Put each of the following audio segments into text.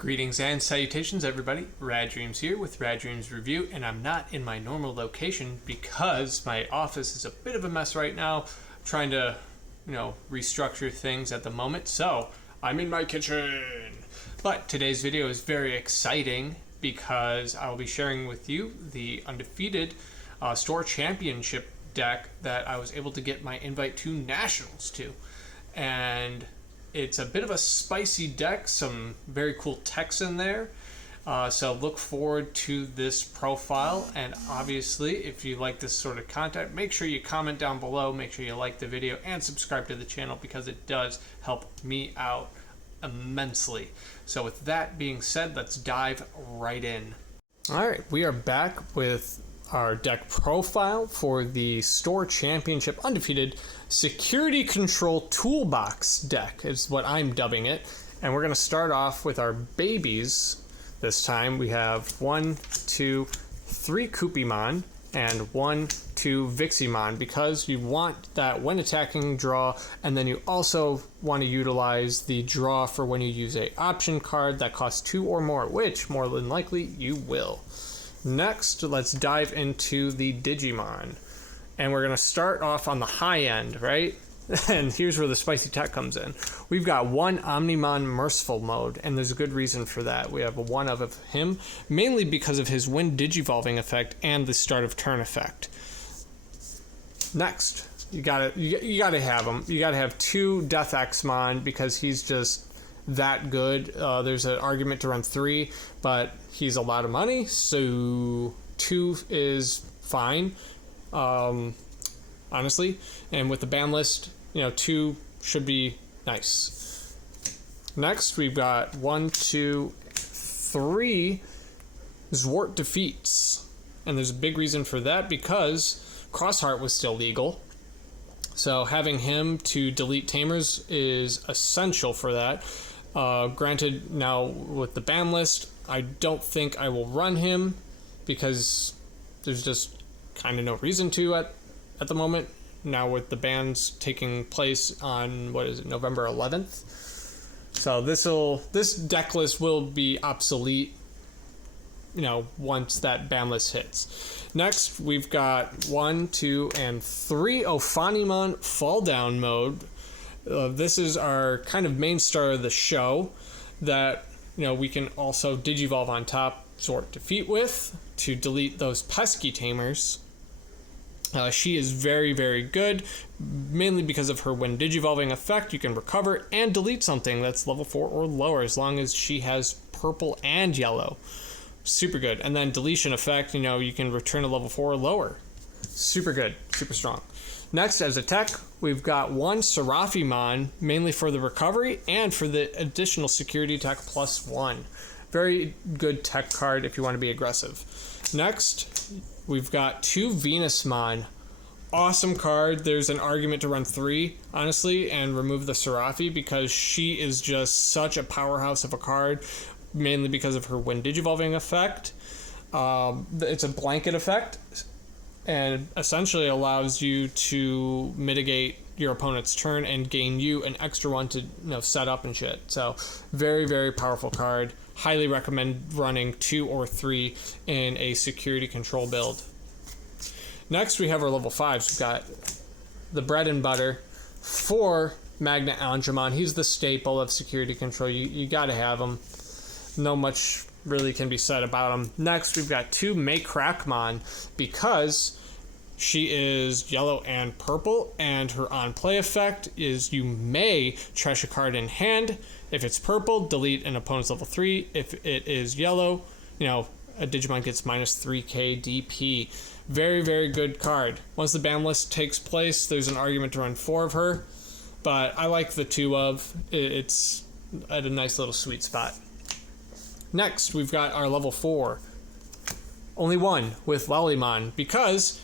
Greetings and salutations, everybody. Rad Dreams here with Rad Dreams Review, and I'm not in my normal location because my office is a bit of a mess right now. I'm trying to, restructure things at the moment, so I'm in my kitchen. But today's video is very exciting because I will be sharing with you the Undefeated Store Championship deck that I was able to get my invite to Nationals to. And it's a bit of a spicy deck, some very cool techs in there. So look forward to this profile. And obviously, if you like this sort of content, make sure you comment down below, make sure you like the video, and subscribe to the channel because it does help me out immensely. So with that being said, let's dive right in. All right, we are back with our deck profile for the Store Championship Undefeated Security Control Toolbox deck is what I'm dubbing it. And we're going to start off with our babies this time. We have 1, 2, 3 Koopymon and 1, 2 Viximon because you want that when attacking draw, and then you also want to utilize the draw for when you use a option card that costs 2 or more, which more than likely you will. Next, let's dive into the Digimon. And we're going to start off on the high end, right? And here's where the spicy tech comes in. We've got 1 Omnimon Merciful mode, and there's a good reason for that. We have a 1 of him, mainly because of his When Digivolving effect and the start of turn effect. Next, you gotta have him. You gotta have 2 Death Xmon because he's just that good. There's an argument to run 3, but he's a lot of money, so 2 is fine, honestly. And with the ban list, 2 should be nice. Next, we've got 1, 2, 3 Zwart defeats, and there's a big reason for that because Crossheart was still legal. So having him to delete tamers is essential for that. Granted, now with the ban list, I don't think I will run him because there's just kind of no reason to at the moment. Now with the bans taking place on, November 11th. So this deck list will be obsolete, once that ban list hits. Next, we've got 1, 2, and 3 Ophanimon Fall Down mode. This is our kind of main star of the show that, we can also Digivolve on top, Zwart Defeat with, to delete those pesky tamers. She is very, very good, mainly because of her When Digivolving effect. You can recover and delete something that's level 4 or lower as long as she has purple and yellow. Super good. And then deletion effect, you can return to level 4 or lower. Super good, super strong. Next, as a tech, we've got 1 Seraphimon, mainly for the recovery and for the additional security tech +1. Very good tech card if you want to be aggressive. Next, we've got 2 Venusmon. Awesome card. There's an argument to run 3, honestly, and remove the Seraphi because she is just such a powerhouse of a card, mainly because of her When Digivolving effect. It's a blanket effect, and essentially allows you to mitigate your opponent's turn and gain you an extra 1 to set up and shit. So very, very powerful card. Highly recommend running 2 or 3 in a security control build. Next, we have our level 5s. We've got the bread and butter for Magna Angemon. He's the staple of security control. You gotta have him. No much really can be said about him. Next, we've got 2 Maycrackmon because she is yellow and purple, and her on-play effect is you may trash a card in hand. If it's purple, delete an opponent's level 3. If it is yellow, a Digimon gets -3k DP. Very, very good card. Once the ban list takes place, there's an argument to run 4 of her, but I like the 2 of. It's at a nice little sweet spot. Next, we've got our level 4. Only 1 with Lollymon because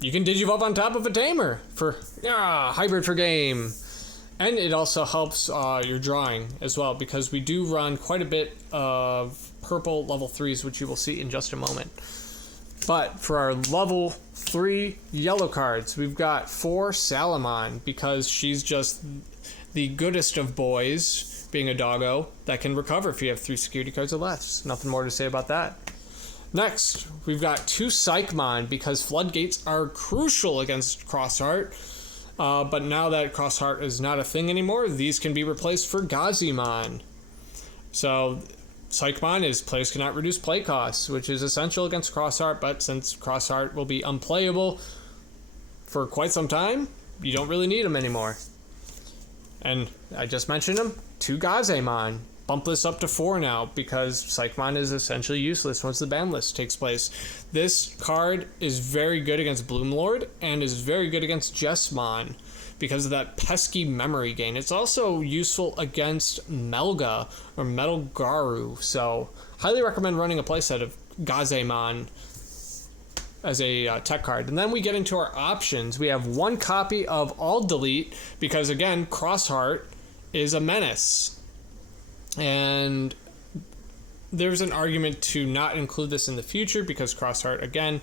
you can Digivolve on top of a tamer for hybrid for game. And it also helps your drawing as well because we do run quite a bit of purple level 3s, which you will see in just a moment. But for our level 3 yellow cards, we've got 4 Salamon because she's just the goodest of boys. being a doggo that can recover if you have 3 security cards or less. Nothing more to say about that. Next, we've got 2 Psychmon because Floodgates are crucial against Crossheart. But now that Crossheart is not a thing anymore, these can be replaced for Gazimon. So Psychmon is players cannot reduce play costs, which is essential against Crossheart, but since Crossheart will be unplayable for quite some time, you don't really need them anymore. And I just mentioned them, 2 Gazemon. Bump this up to 4 now because Psychmon is essentially useless once the ban list takes place. This card is very good against Bloomlord and is very good against Jessmon because of that pesky memory gain. It's also useful against Melga or Metal Garu, so highly recommend running a playset of Gazemon as a tech card. And then we get into our options. We have 1 copy of All Delete because, again, Crossheart is a menace. And there's an argument to not include this in the future because Crossheart, again,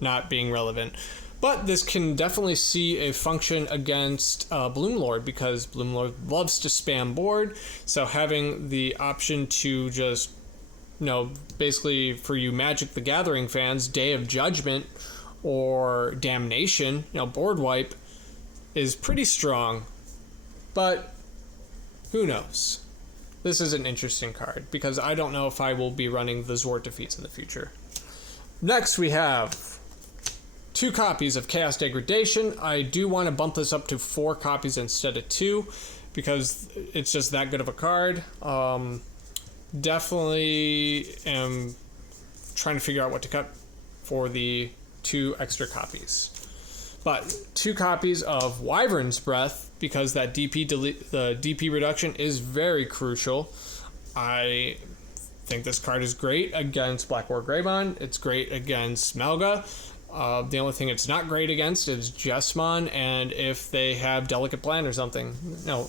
not being relevant. But this can definitely see a function against Bloomlord because Bloomlord loves to spam board. So having the option to just, basically for you Magic the Gathering fans, Day of Judgment or Damnation, board wipe is pretty strong. But who knows? This is an interesting card because I don't know if I will be running the Zwart defeats in the future. Next, we have 2 copies of Chaos Degradation. I do want to bump this up to 4 copies instead of 2 because it's just that good of a card. Definitely am trying to figure out what to cut for the 2 extra copies. But 2 copies of Wyvern's Breath because that the DP reduction is very crucial. I think this card is great against Black War Greymon. It's great against Melga. The only thing it's not great against is Jessmon, and if they have Delicate Plan or something.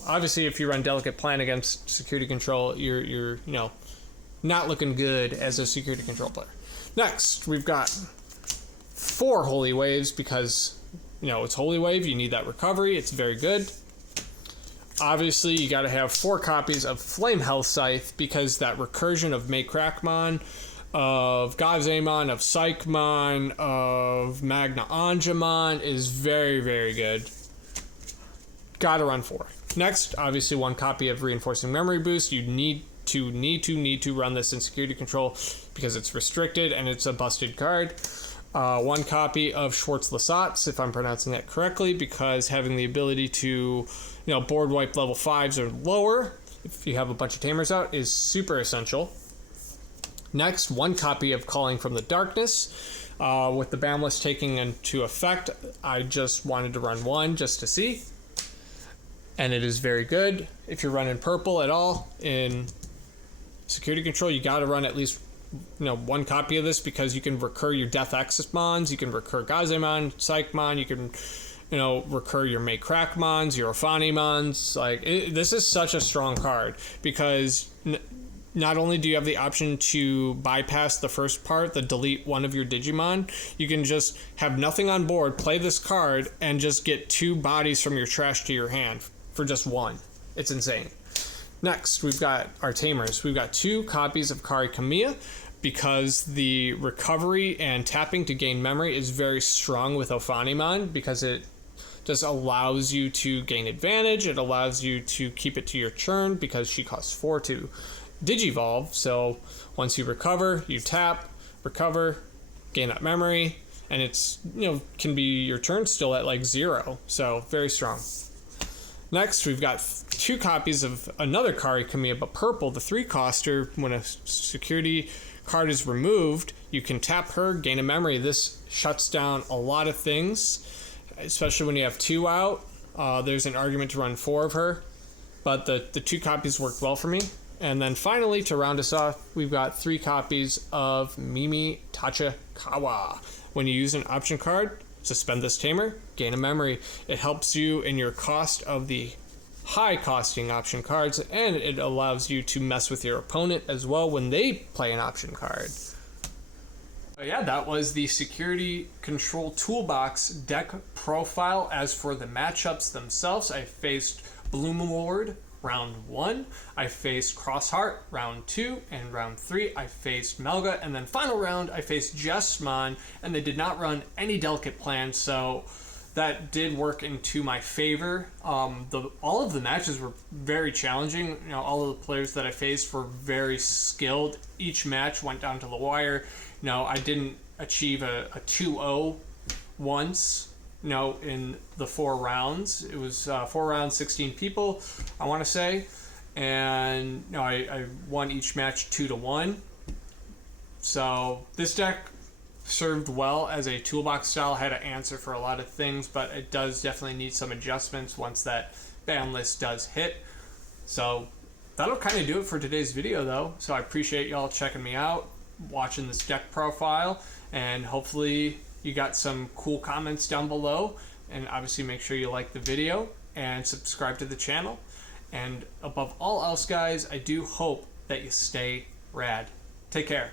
Obviously, if you run Delicate Plan against Security Control, you're not looking good as a Security Control player. Next, we've got 4 Holy Waves because it's Holy Wave. You need that recovery. It's very good. Obviously, you got to have 4 copies of Flame Health Scythe because that recursion of Maycrackmon, of Gazemon, of Psychmon, of Magna Angemon is very, very good. Got to run 4. Next, obviously, 1 copy of Reinforcing Memory Boost. You need to run this in Security Control because it's restricted and it's a busted card. 1 copy of Schwartz Lasats, if I'm pronouncing that correctly, because having the ability to, board wipe level 5s or lower, if you have a bunch of Tamers out, is super essential. Next, 1 copy of Calling from the Darkness. With the ban list taking into effect, I just wanted to run 1 just to see. And it is very good. If you're running purple at all in Security Control, you got to run at least 1 copy of this because you can recur your Death Exismons, you can recur Gazemon, Psychmon, you can, recur your Maycrackmons, your Ophanimons. This is such a strong card because not only do you have the option to bypass the first part, the delete 1 of your Digimon, you can just have nothing on board, play this card, and just get 2 bodies from your trash to your hand for just 1. It's insane. Next, we've got our Tamers. We've got 2 copies of Kari Kamiya because the recovery and tapping to gain memory is very strong with Ophanimon because it just allows you to gain advantage. It allows you to keep it to your turn because she costs 4 to Digivolve. So once you recover, you tap, recover, gain that memory, and it's, can be your turn still at 0. So very strong. Next, we've got 2 copies of another Kari Kamiya, but purple, the 3-coster. When a security card is removed, you can tap her, gain a memory. This shuts down a lot of things, especially when you have 2 out. There's an argument to run 4 of her, but the 2 copies worked well for me. And then finally, to round us off, we've got 3 copies of Mimi Tachikawa. When you use an option card, suspend this Tamer, gain a memory. It helps you in your cost of the high costing option cards, and it allows you to mess with your opponent as well when they play an option card. So yeah, that was the Security Control Toolbox deck profile. As for the matchups themselves, I faced Bloomlord, round 1, I faced Crossheart. Round 2 and round 3, I faced Melga. And then final round, I faced Jessmon, and they did not run any delicate plans, so that did work into my favor. All of the matches were very challenging. You know, all of the players that I faced were very skilled. Each match went down to the wire. You know, I didn't achieve a 2-0 once, you know, in the 4 rounds. It was 4 rounds, 16 people, I want to say. And, you know, I won each match 2-1. So this deck served well as a toolbox style, had to answer for a lot of things, but it does definitely need some adjustments once that ban list does hit. So that'll kind of do it for today's video though. So I appreciate y'all checking me out, watching this deck profile, and hopefully you got some cool comments down below. And obviously make sure you like the video and subscribe to the channel. And above all else, guys, I do hope that you stay rad. Take care.